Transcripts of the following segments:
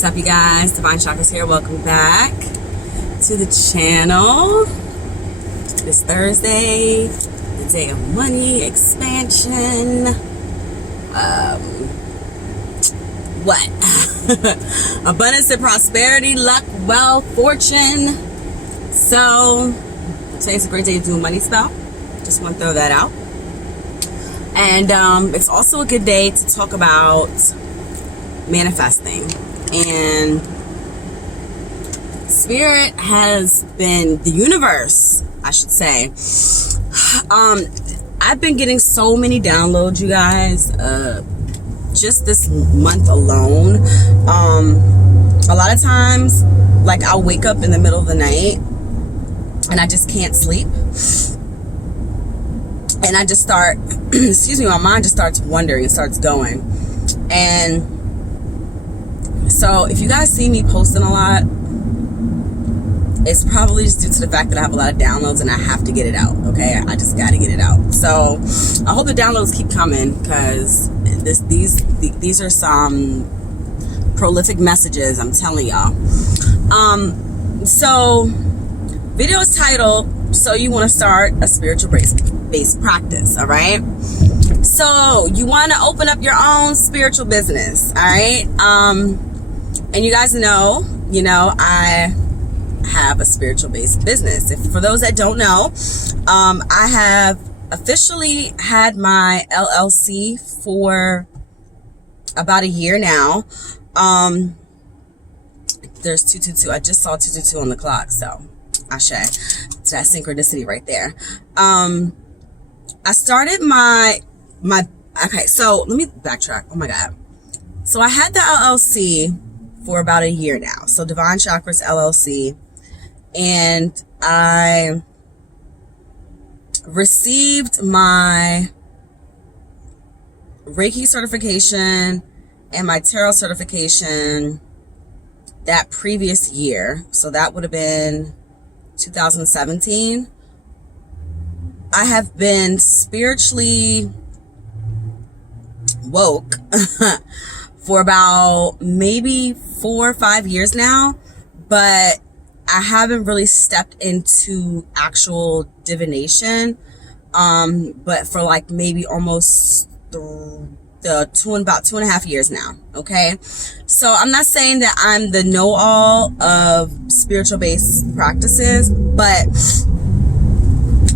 What's up, you guys? Divine Chakras here. Welcome back to the channel. It's Thursday, the day of money expansion. Abundance and prosperity, luck, wealth, fortune. So today's a great day to do a money spell. Just want to throw that out. And it's also a good day to talk about manifesting. And spirit has been, the universe, I should say. I've been getting so many downloads, you guys, just this month alone. A lot of times, like, I'll wake up in the middle of the night and I just can't sleep. And I just start, my mind just starts wandering, it starts going. And so if you guys see me posting a lot, it's probably just due to the fact that I have a lot of downloads and I have to get it out, okay? I just got to get it out. So I hope the downloads keep coming, because these are some prolific messages, I'm telling y'all. So video is titled, So You Want to Start a Spiritual Based Practice, all right? So you want to open up your own spiritual business, all right? And you guys know, I have a spiritual based business. For those that don't know, I have officially had my LLC for about a year now. There's 222. I just saw 222 on the clock, so ashe. It's that synchronicity right there. I started my okay, so let me backtrack. Oh my God. So I had the LLC for about a year now. So Divine Chakras LLC. And I received my Reiki certification and my Tarot certification that previous year. So that would have been 2017. I have been spiritually woke for about maybe 4 or 5 years now, but I haven't really stepped into actual divination, but for like maybe almost about 2.5 years now. Okay, so I'm not saying that I'm the know-all of spiritual based practices, but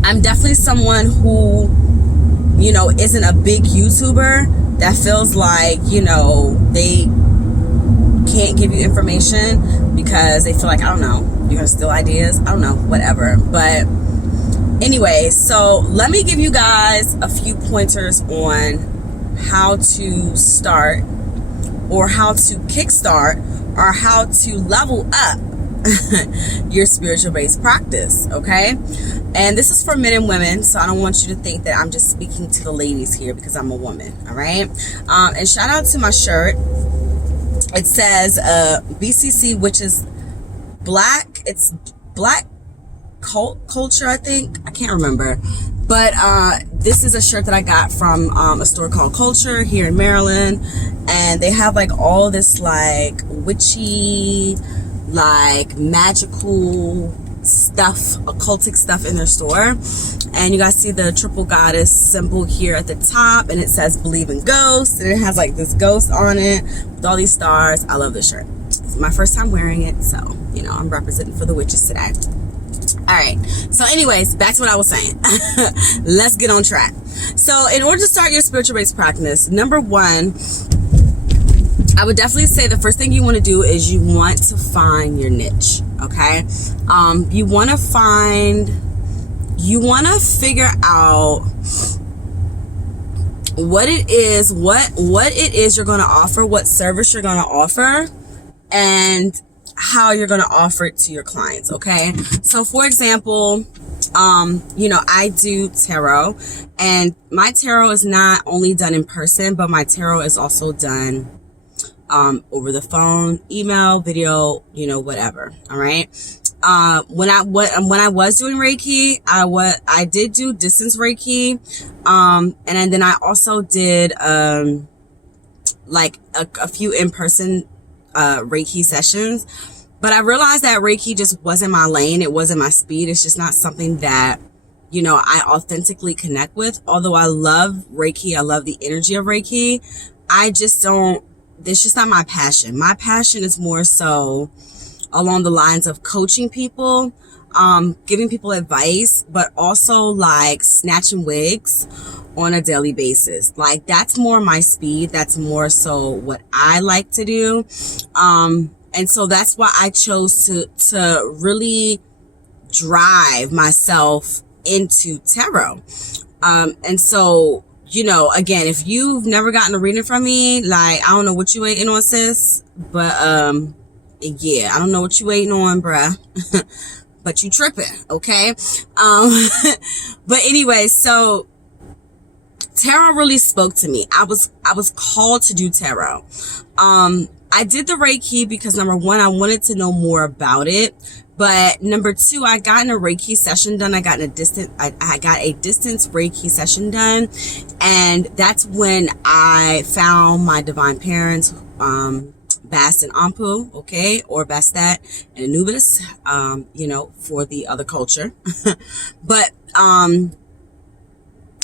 I'm definitely someone who, isn't a big YouTuber that feels like, they can't give you information because they feel like, I don't know, you're gonna steal ideas, I don't know, whatever. But anyway, so let me give you guys a few pointers on how to start, or how to kickstart, or how to level up your spiritual based practice, okay? And this is for men and women, so I don't want you to think that I'm just speaking to the ladies here because I'm a woman, all right? And shout out to my shirt. It says BCC, which is black. It's black culture, I think. I can't remember. But this is a shirt that I got from a store called Culture here in Maryland. And they have like all this like witchy, like magical stuff, occultic stuff in their store. And you guys see the triple goddess symbol here at the top, and it says believe in ghosts, and it has like this ghost on it with all these stars. I love this shirt. It's my first time wearing it, so I'm representing for the witches today. All right, so anyways, back to what I was saying. Let's get on track. So in order to start your spiritual based practice, number one, I would definitely say the first thing you want to do is you want to find your niche, okay? You want to figure out what it is you're going to offer, what service you're going to offer, and how you're going to offer it to your clients, okay? So for example, I do tarot, and my tarot is not only done in person, but my tarot is also done over the phone, email, video, whatever. All right. When I was doing Reiki, I did do distance Reiki. And then I also did, like a few in-person, Reiki sessions, but I realized that Reiki just wasn't my lane. It wasn't my speed. It's just not something that, you know, I authentically connect with. Although I love Reiki, I love the energy of Reiki, I just don't, it's just not my passion. My passion is more so along the lines of coaching people, giving people advice, but also like snatching wigs on a daily basis. Like that's more my speed. That's more so what I like to do. And so that's why I chose to really drive myself into tarot. And so, you know, again, if you've never gotten a reading from me, like, I don't know what you waiting on, sis, but, yeah, I don't know what you waiting on, bruh, but you tripping. Okay. But anyway, so tarot really spoke to me. I was called to do tarot. I did the Reiki because number one, I wanted to know more about it. But number two, I got in a Reiki session done. I got a distance Reiki session done. And that's when I found my divine parents, Bast and Ampu, okay, or Bastet and Anubis, you know, for the other culture. But,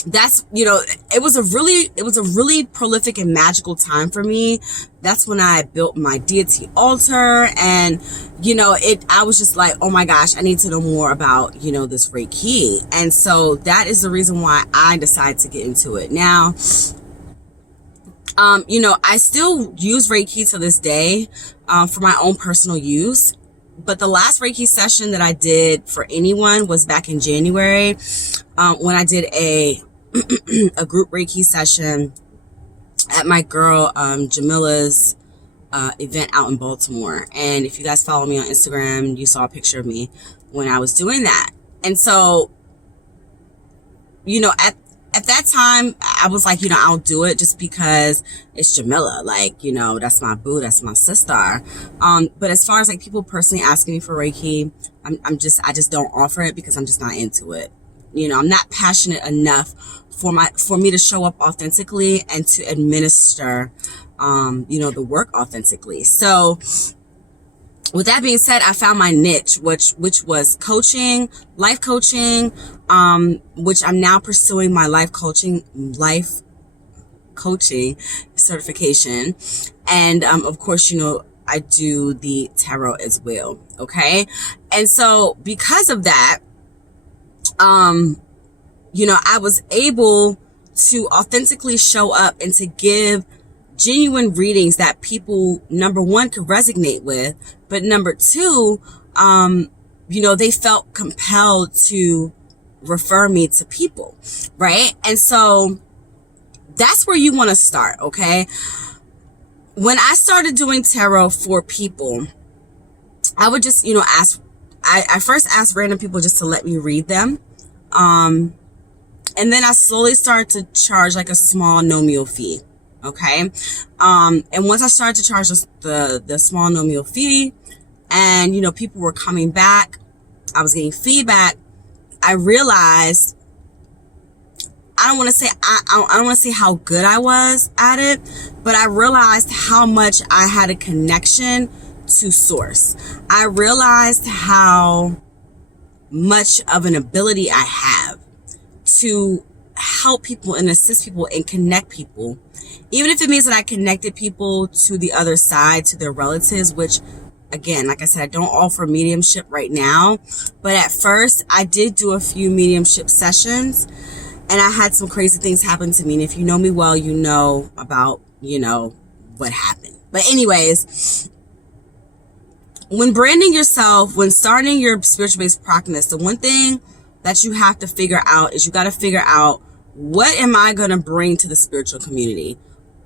that's, you know, it was a really prolific and magical time for me. That's when I built my deity altar, and, you know, I was just like, oh my gosh, I need to know more about, you know, this Reiki. And so that is the reason why I decided to get into it. Now, you know, I still use Reiki to this day, for my own personal use. But the last Reiki session that I did for anyone was back in January, when I did a group Reiki session at my girl Jamila's event out in Baltimore. And if you guys follow me on Instagram, you saw a picture of me when I was doing that. And so, you know, at that time, I was like, you know, I'll do it just because it's Jamila. Like, you know, that's my boo, that's my sister. But as far as like people personally asking me for Reiki, I just don't offer it because I'm just not into it. You know, I'm not passionate enough for me to show up authentically and to administer, you know, the work authentically. So with that being said, I found my niche, which was coaching, life coaching, which I'm now pursuing my life coaching certification. And, of course, you know, I do the tarot as well. Okay. And so because of that, you know, I was able to authentically show up and to give genuine readings that people, number one, could resonate with, but number two, you know, they felt compelled to refer me to people, right? And so that's where you want to start, okay? When I started doing tarot for people, I would just, you know, I first asked random people just to let me read them. And then I slowly started to charge like a small nominal fee. Okay. And once I started to charge the small nominal fee and, you know, people were coming back, I was getting feedback. I realized, I don't want to say how good I was at it, but I realized how much I had a connection to source. I realized how much of an ability I have to help people and assist people and connect people, even if it means that I connected people to the other side, to their relatives, which again, like I said, I don't offer mediumship right now, but at first I did do a few mediumship sessions and I had some crazy things happen to me. And if you know me well, you know about, you know, what happened. But anyways, when branding yourself, when starting your spiritual based practice, the one thing that you have to figure out is you got to figure out, what am I going to bring to the spiritual community?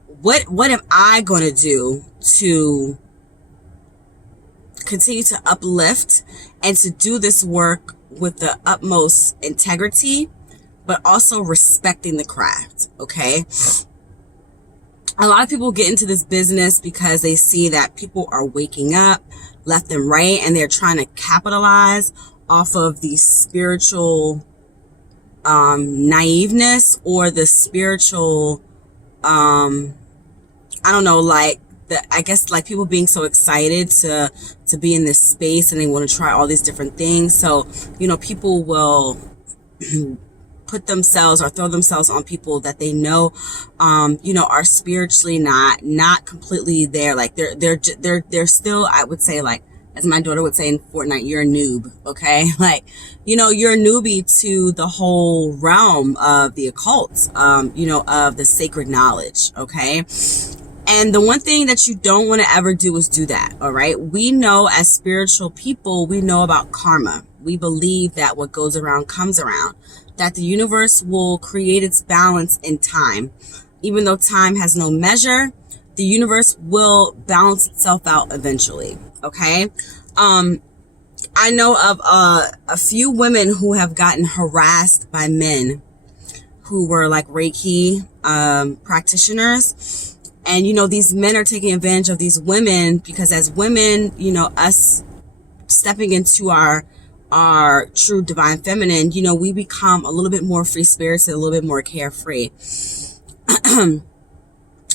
What am I going to do to continue to uplift and to do this work with the utmost integrity, but also respecting the craft? Okay. A lot of people get into this business because they see that people are waking up left and right, and they're trying to capitalize off of the spiritual naiveness or the spiritual I don't know, like I guess like people being so excited to be in this space and they want to try all these different things. So, you know, people will put themselves or throw themselves on people that they know, you know, are spiritually not completely there. Like they're still, I would say, like, as my daughter would say in Fortnite, you're a noob, okay? Like, you know, you're a newbie to the whole realm of the occult, you know, of the sacred knowledge, okay? And the one thing that you don't want to ever do is do that, all right? We know as spiritual people, we know about karma. We believe that what goes around comes around, that the universe will create its balance in time. Even though time has no measure, the universe will balance itself out eventually, okay? I know of a few women who have gotten harassed by men who were like Reiki practitioners. And, you know, these men are taking advantage of these women because as women, you know, us stepping into our true divine feminine, you know, we become a little bit more free spirited, a little bit more carefree.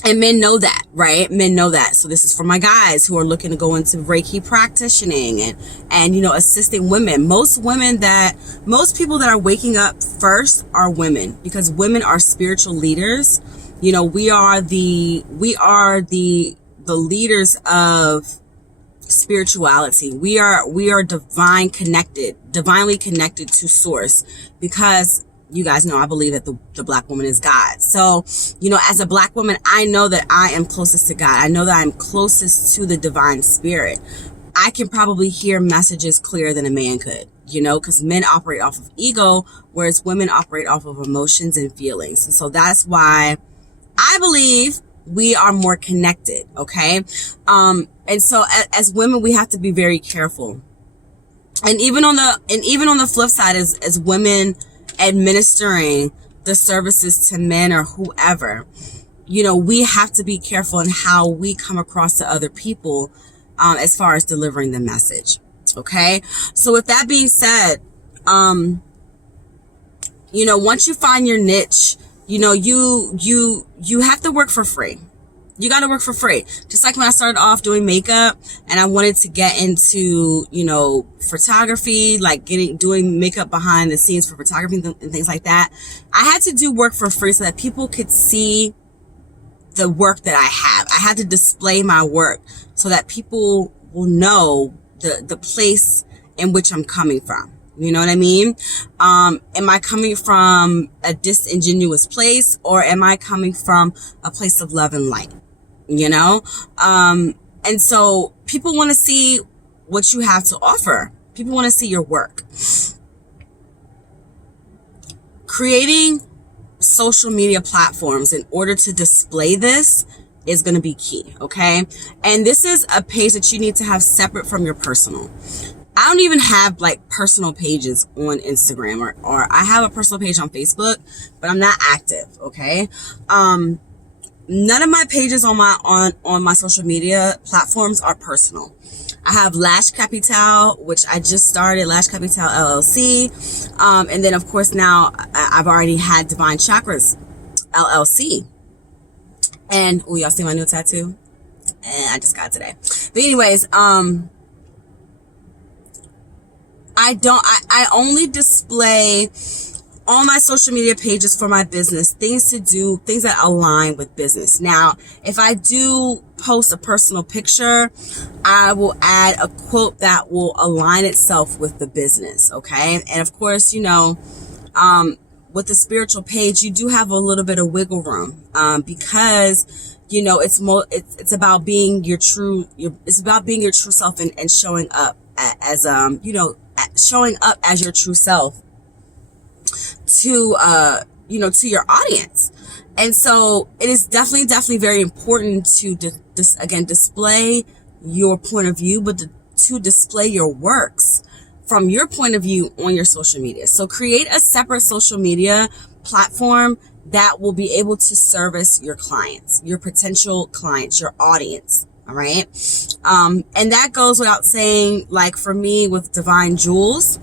And men know that, right? Men know that. So this is for my guys who are looking to go into Reiki practicing and, you know, assisting women. Most people that are waking up first are women, because women are spiritual leaders. You know, we are the leaders of spirituality. We are divinely connected to source, because you guys know I believe that the black woman is God. So, you know, as a black woman, I know that I am closest to God. I know that I'm closest to the divine spirit. I can probably hear messages clearer than a man could, you know, because men operate off of ego, whereas women operate off of emotions and feelings. And so that's why I believe we are more connected, okay? And so as women, we have to be very careful. And even on the flip side, as women administering the services to men or whoever, you know, we have to be careful in how we come across to other people, as far as delivering the message. Okay. So with that being said, you know, once you find your niche, you know, you have to work for free. You got to work for free. Just like when I started off doing makeup and I wanted to get into, you know, photography, like doing makeup behind the scenes for photography and things like that. I had to do work for free so that people could see the work that I have. I had to display my work so that people will know the place in which I'm coming from. You know what I mean? Am I coming from a disingenuous place, or am I coming from a place of love and light? You know? And so people want to see what you have to offer. People want to see your work. Creating social media platforms in order to display this is going to be key. Okay. And this is a page that you need to have separate from your personal. I don't even have like personal pages on Instagram, or I have a personal page on Facebook, but I'm not active. Okay. None of my pages on my social media platforms are personal. I have Lash Capital, which I just started, Lash Capital LLC. And then of course now I've already had Divine Chakras LLC. And, oh, y'all see my new tattoo? I just got it today. But anyways, I only display on my social media pages for my business, things that align with business. Now, if I do post a personal picture, I will add a quote that will align itself with the business. Okay. And of course, you know, with the spiritual page, you do have a little bit of wiggle room, because, you know, it's about being your true self and showing up as, you know, showing up as your true self to, you know, to your audience. And so it is definitely very important to again, display your point of view, but to display your works from your point of view on your social media. So create a separate social media platform that will be able to service your clients, your potential clients, your audience. All right. And that goes without saying, like for me with Divine Jewels,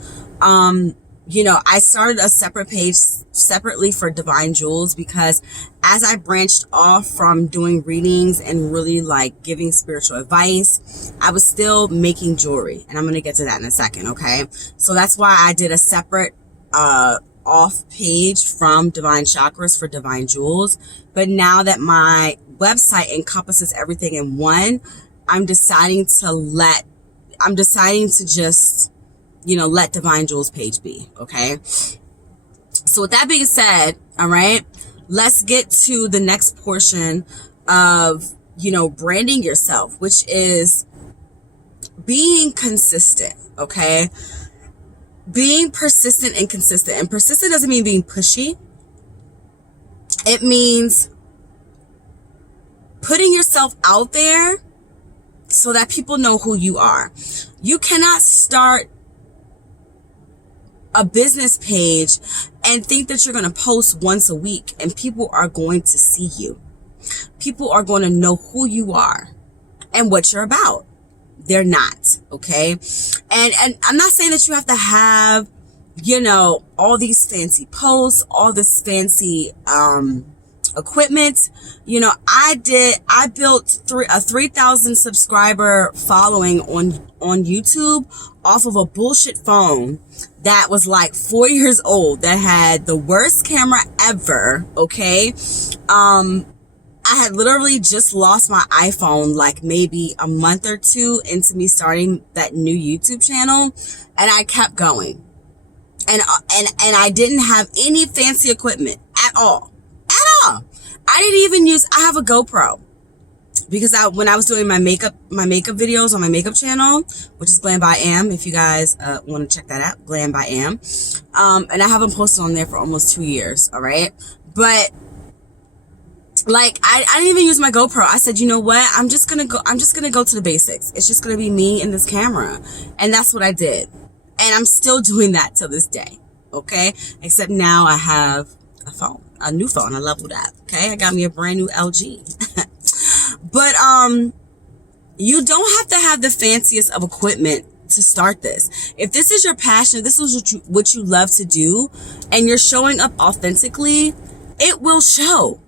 I started a separate page separately for Divine Jewels, because as I branched off from doing readings and really like giving spiritual advice, I was still making jewelry, and I'm going to get to that in a second. Okay. So that's why I did a separate, off page from Divine Chakras for Divine Jewels. But now that my website encompasses everything in one, I'm deciding to just, let Divine Jewels page be. Okay. So with that being said, all right, let's get to the next portion of, branding yourself, which is being consistent. Okay. Being persistent and consistent. And persistent doesn't mean being pushy. It means putting yourself out there so that people know who you are. You cannot start a business page and think that you're going to post once a week and people are going to see you. People are going to know who you are and what you're about. They're not. Okay. And I'm not saying that you have to have, all these fancy posts, all this fancy, equipment. I built a 3,000 subscriber following on YouTube off of a bullshit phone that was like 4 years old, that had the worst camera ever. Okay. I had literally just lost my iPhone like maybe a month or two into me starting that new YouTube channel, and I kept going. And I didn't have any fancy equipment at all. At all. I have a GoPro, because when I was doing my makeup videos on my makeup channel, which is Glam by Am, if you guys want to check that out, Glam by Am. And I haven't posted on there for almost 2 years. All right. But like, I didn't even use my GoPro. I said, you know what? I'm just going to go to the basics. It's just going to be me and this camera. And that's what I did. And I'm still doing that till this day. Okay. Except now I have a new phone. I leveled up. Okay. I got me a brand new LG. But, you don't have to have the fanciest of equipment to start this. If this is your passion, this is what you love to do, and you're showing up authentically, it will show.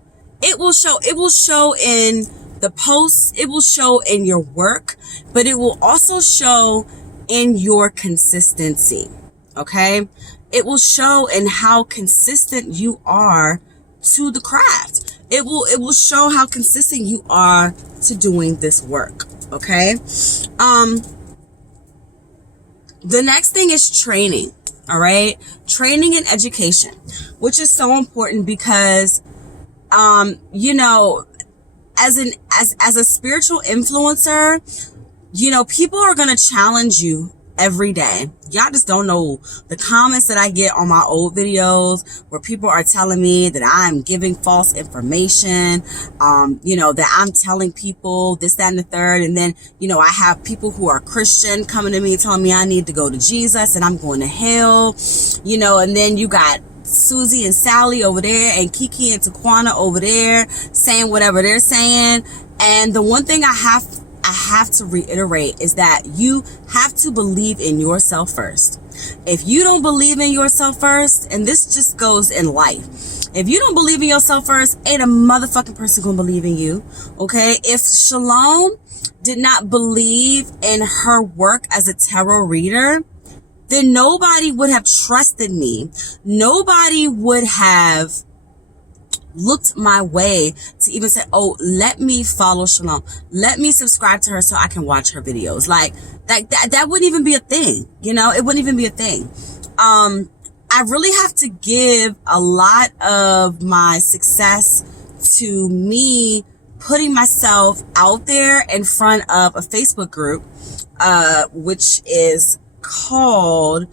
It will show. It will show in the posts. It will show in your work, but it will also show in your consistency. Okay. It will show in how consistent you are to the craft. It will show how consistent you are to doing this work. Okay. The next thing is training. All right. Training and education, which is so important, because as a spiritual influencer, people are going to challenge you every day. Y'all just don't know the comments that I get on my old videos where people are telling me that I'm giving false information, that I'm telling people this, that, and the third. And then, I have people who are Christian coming to me telling me I need to go to Jesus and I'm going to hell, and then you got Susie and Sally over there and Kiki and Taquana over there saying whatever they're saying. And the one thing I have to reiterate is that you have to believe in yourself first. If you don't believe in yourself first, and this just goes in life, if you don't believe in yourself first, ain't a motherfucking person gonna believe in you. Okay. If Shalom did not believe in her work as a tarot reader, then nobody would have trusted me. Nobody would have looked my way to even say, oh, let me follow Shalom. Let me subscribe to her so I can watch her videos. Like that wouldn't even be a thing. It wouldn't even be a thing. I really have to give a lot of my success to me putting myself out there in front of a Facebook group, which is called,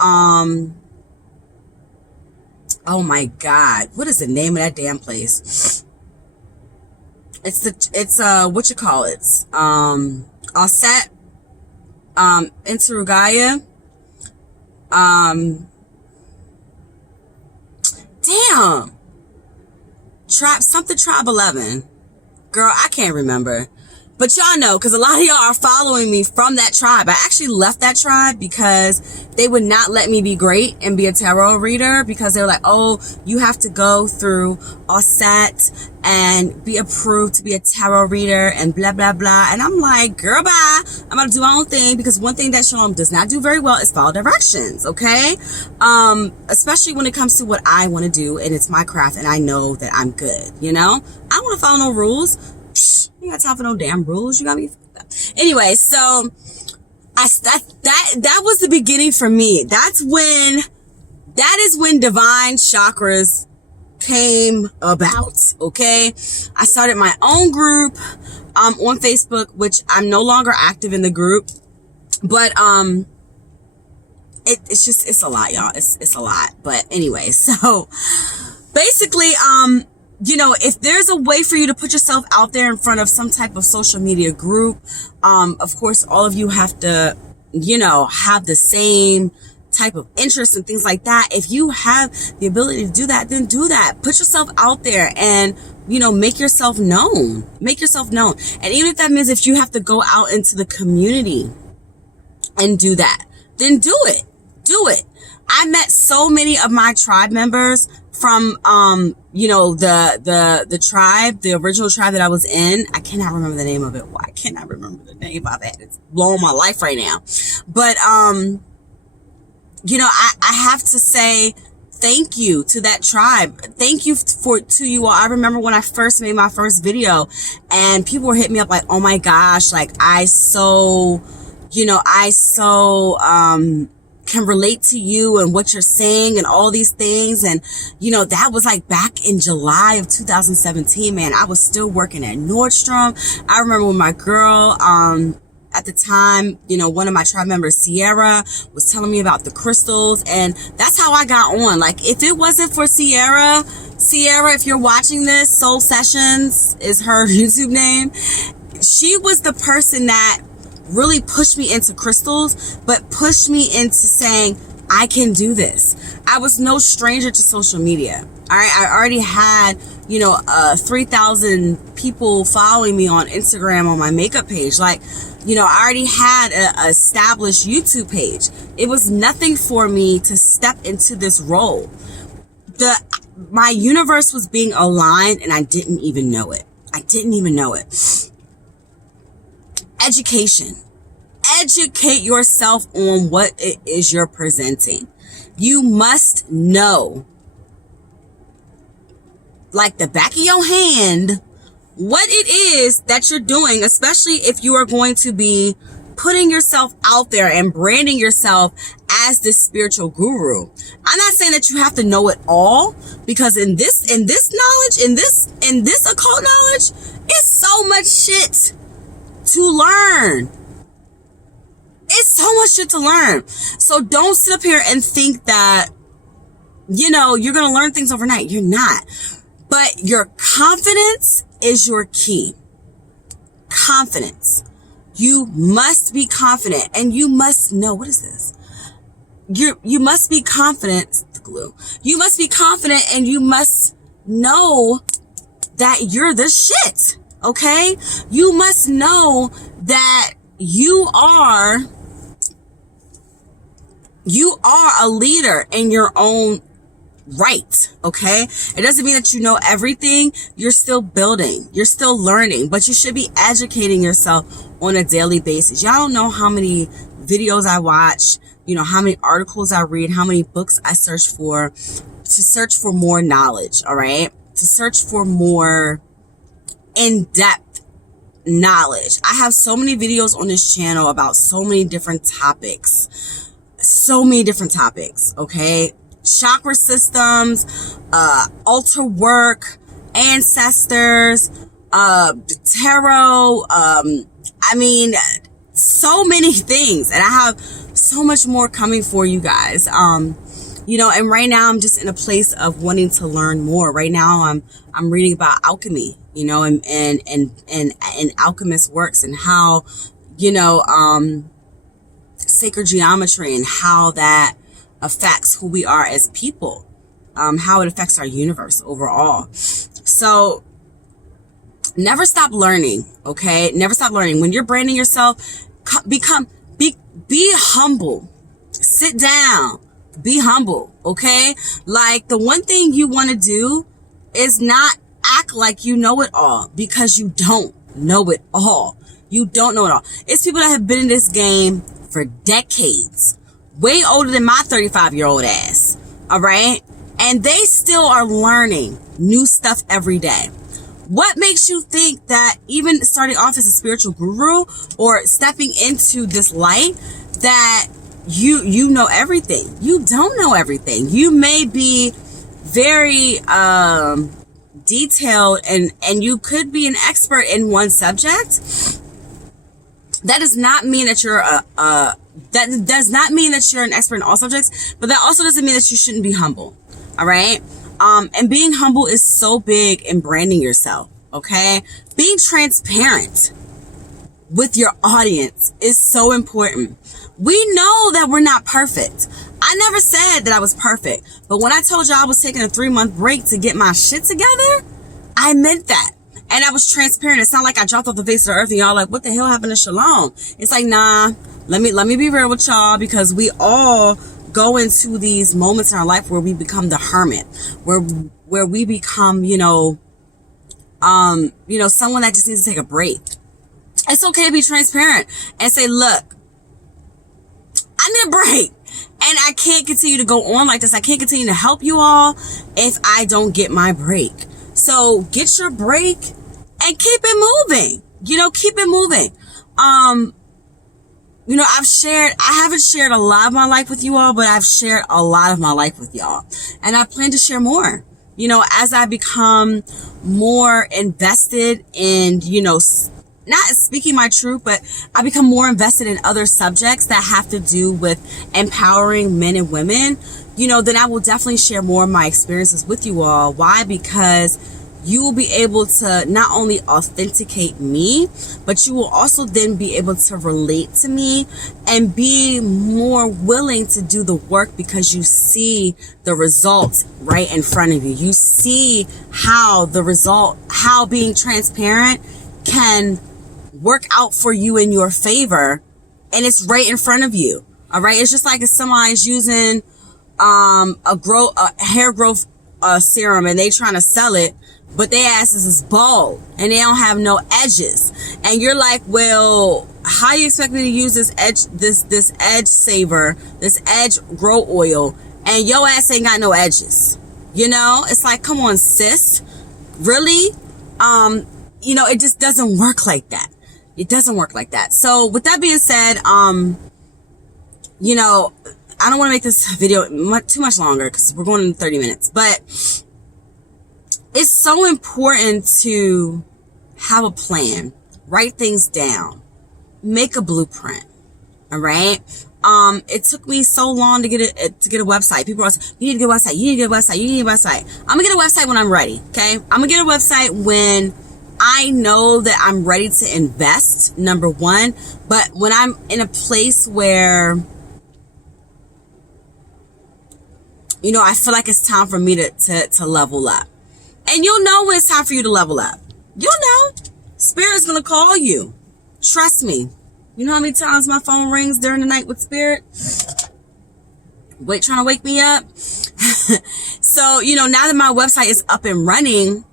oh my God, what is the name of that damn place? It's what you call it? Aset, Interugaya. Tribe 11. Girl, I can't remember. But y'all know, because a lot of y'all are following me from that tribe. I actually left that tribe because they would not let me be great and be a tarot reader, because they were like, oh, you have to go through Osset and be approved to be a tarot reader and blah, blah, blah. And I'm like, girl, bye. I'm going to do my own thing, because one thing that Shalom does not do very well is follow directions, okay? Especially when it comes to what I want to do, and it's my craft, and I know that I'm good, you know? I don't want to follow no rules. You got time for no damn rules. You got me. Anyway, so that was the beginning for me. That is when divine chakras came about. Okay, I started my own group on Facebook, which I'm no longer active in the group, but it's a lot, y'all. It's a lot. But anyway, so basically, you know, if there's a way for you to put yourself out there in front of some type of social media group, of course, all of you have to, you know, have the same type of interest and things like that. If you have the ability to do that, then do that. Put yourself out there and, you know, make yourself known. Make yourself known. And even if that means if you have to go out into the community and do that, then do it. Do it. I met so many of my tribe members from, you know, the tribe, the original tribe that I was in. I cannot remember the name of it. Why? I cannot remember the name of it. It's blowing my life right now. But, you know, I have to say thank you to that tribe. Thank you to you all. I remember when I first made my first video and people were hitting me up like, oh my gosh, like I so can relate to you and what you're saying and all these things. And, you know, that was like back in July of 2017, man. I was still working at Nordstrom. I remember when my girl, at the time, you know, one of my tribe members, Sierra, was telling me about the crystals, and that's how I got on. Like, if it wasn't for Sierra, if you're watching this, Soul Sessions is her YouTube name. She was the person that really pushed me into crystals, but pushed me into saying, I can do this. I was no stranger to social media. All right. I already had, you know, 3,000 people following me on Instagram on my makeup page. Like, you know, I already had an established YouTube page. It was nothing for me to step into this role. My universe was being aligned and I didn't even know it. Education. Educate yourself on what it is you're presenting. You must know, like the back of your hand, what it is that you're doing, especially if you are going to be putting yourself out there and branding yourself as this spiritual guru. I'm not saying that you have to know it all, because in this knowledge, in this occult knowledge, it's so much shit to learn. It's so much shit to learn. So don't sit up here and think that, you know, you're going to learn things overnight. You're not. But your confidence is your key. Confidence. You must be confident, and you must know, what is this? You must be confident, the glue. You must be confident, and you must know that you're the shit. Okay? You must know that you are a leader in your own right. Okay? It doesn't mean that you know everything. You're still building. You're still learning, but you should be educating yourself on a daily basis. Y'all don't know how many videos I watch, you know, how many articles I read, how many books I search for, to search for more knowledge. All right? To search for more in-depth knowledge. I have so many videos on this channel about so many different topics. Okay? Chakra systems, altar work, ancestors, tarot, I mean, so many things. And I have so much more coming for you guys. You know, and right now I'm just in a place of wanting to learn more. Right now I'm reading about alchemy, you know, and alchemist works, and how, you know, sacred geometry, and how that affects who we are as people, how it affects our universe overall. So Never stop learning, okay? Never stop learning. When you're branding yourself, be humble. Sit down. Be humble, okay? Like, the one thing you want to do is not act like you know it all, because you don't know it all. You don't know it all. It's people that have been in this game for decades, way older than my 35-year-old ass, all right? And they still are learning new stuff every day. What makes you think that even starting off as a spiritual guru or stepping into this light that you know everything? You don't know everything. You may be very detailed and you could be an expert in one subject. That does not mean that you're that does not mean that you're an expert in all subjects, but that also doesn't mean that you shouldn't be humble. All right? And being humble is so big in branding yourself, okay? Being transparent with your audience is so important. We know that we're not perfect. I never said that I was perfect, but when I told you I was taking a 3-month break to get my shit together, I meant that. And I was transparent. It's not like I dropped off the face of the earth and y'all like, what the hell happened to Shalom? It's like, nah, let me be real with y'all, because we all go into these moments in our life where we become the hermit, where we become, someone that just needs to take a break. It's okay to be transparent and say, look, I need a break. And I can't continue to go on like this. I can't continue to help you all if I don't get my break. So get your break and keep it moving. Keep it moving. I haven't shared a lot of my life with you all, but I've shared a lot of my life with y'all. And I plan to share more, as I become more invested in, not speaking my truth, but I become more invested in other subjects that have to do with empowering men and women, then I will definitely share more of my experiences with you all. Why? Because you will be able to not only authenticate me, but you will also then be able to relate to me and be more willing to do the work, because you see the results right in front of you. You see how being transparent can work out for you in your favor, and it's right in front of you. All right. It's just like if somebody's using a hair growth serum and they trying to sell it, but their asses is bald and they don't have no edges, and you're like, well, how you expect me to use this edge saver, this edge grow oil, and your ass ain't got no edges? It's like, come on, sis, really? It just doesn't work like that. It doesn't work like that. So with that being said, I don't want to make this video too much longer because we're going in 30 minutes, but it's so important to have a plan, write things down, make a blueprint. All right. It took me so long to get a website. People are saying, you need to get a website. You need to get a website. You need to get a website. I'm gonna get a website when I'm ready. Okay. I'm gonna get a website when I know that I'm ready to invest, number one, but when I'm in a place where, I feel like it's time for me to level up. And you'll know when it's time for you to level up. You'll know. Spirit's going to call you. Trust me. You know how many times my phone rings during the night with Spirit? Trying to wake me up. So, now that my website is up and running,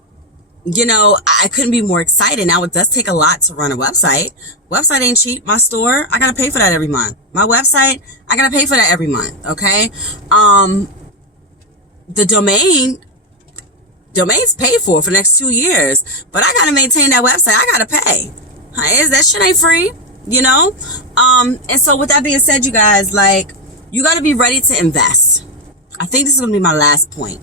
I couldn't be more excited. Now, it does take a lot to run a website. Website ain't cheap. My store, I got to pay for that every month. My website, I got to pay for that every month. Okay. The domain's paid for the next 2 years, but I got to maintain that website. I got to pay. That shit ain't free, and so with that being said, you guys, like, you got to be ready to invest. I think this is going to be my last point.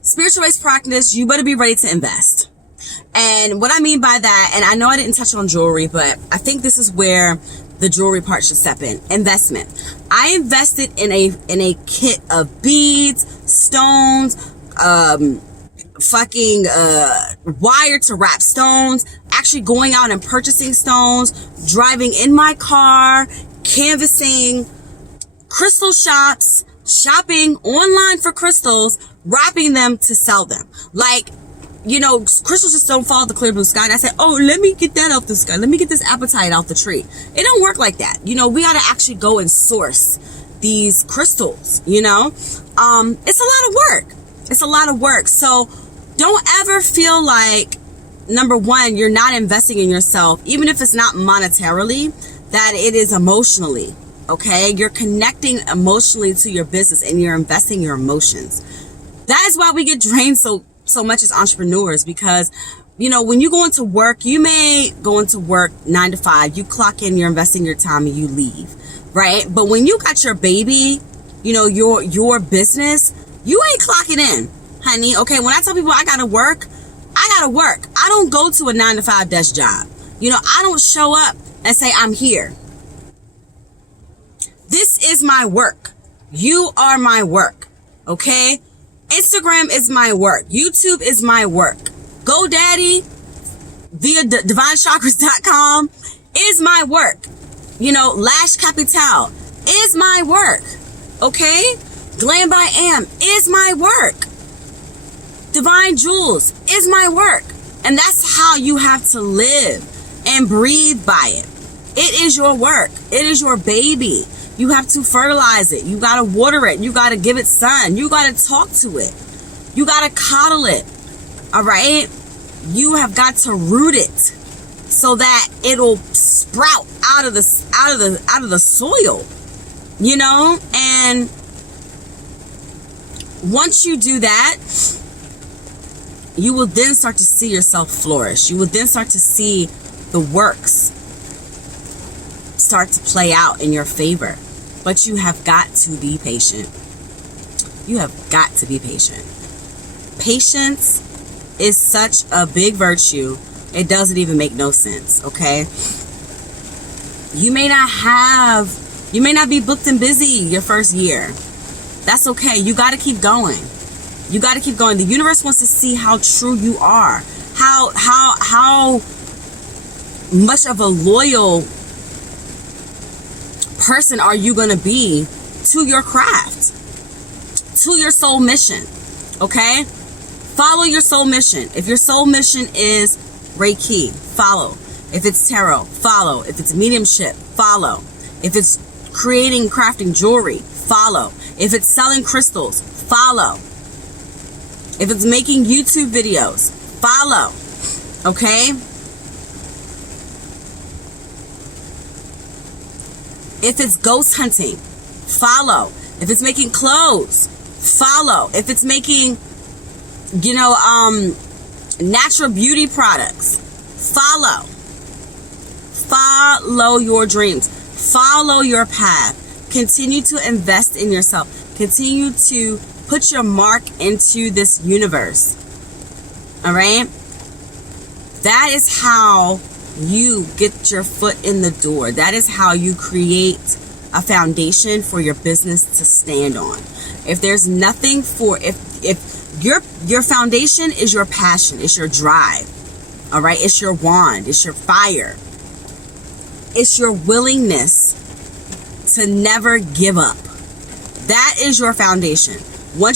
Spiritual based practice, you better be ready to invest. And what I mean by that, and I know I didn't touch on jewelry, but I think this is where the jewelry part should step in. Investment. I invested in a kit of beads, stones, wire to wrap stones, actually going out and purchasing stones, driving in my car, canvassing crystal shops, shopping online for crystals, wrapping them to sell them. Like, crystals just don't fall out the clear blue sky. And I say, oh, let me get that off the sky. Let me get this apatite off the tree. It don't work like that. We got to actually go and source these crystals, It's a lot of work. It's a lot of work. So don't ever feel like, number one, you're not investing in yourself, even if it's not monetarily, that it is emotionally. Okay? You're connecting emotionally to your business and you're investing your emotions. That is why we get drained so much as entrepreneurs, because when you go into work, you may go into work 9 to 5, you clock in, you're investing your time, and you leave, right? But when you got your baby, your business, you ain't clocking in, honey. Okay, when I tell people I gotta work. I don't go to a 9 to 5 desk job. I don't show up and say I'm here. This is my work. You are my work. Okay? Instagram is my work. YouTube is my work. GoDaddy via divinechakras.com is my work. Lash Capital is my work. Okay? Glam by Am is my work. Divine Jewels is my work. And that's how you have to live and breathe by it. It is your work. It is your baby. You have to fertilize it. You got to water it. You got to give it sun. You got to talk to it. You got to coddle it. All right? You have got to root it so that it'll sprout out of the soil. And once you do that, you will then start to see yourself flourish. You will then start to see the works start to play out in your favor. But you have got to be patient. You have got to be patient. Patience is such a big virtue. It doesn't even make no sense, okay? You may not be booked and busy your first year. That's okay. You got to keep going. You got to keep going. The universe wants to see how true you are. How much of a loyal person are you going to be to your craft, to your soul mission? Okay? Follow your soul mission. If your soul mission is Reiki, follow. If it's tarot, follow. If it's mediumship, follow. If it's crafting jewelry, follow. If it's selling crystals, follow. If it's making YouTube videos, follow. Okay? If it's ghost hunting, follow. If it's making clothes, follow. If it's making, natural beauty products, follow. Follow your dreams. Follow your path. Continue to invest in yourself. Continue to put your mark into this universe. All right? That is how you get your foot in the door. That is how you create a foundation for your business to stand on. If there's nothing if your foundation is your passion, it's your drive, all right, it's your wand, it's your fire, it's your willingness to never give up. That is your foundation. Once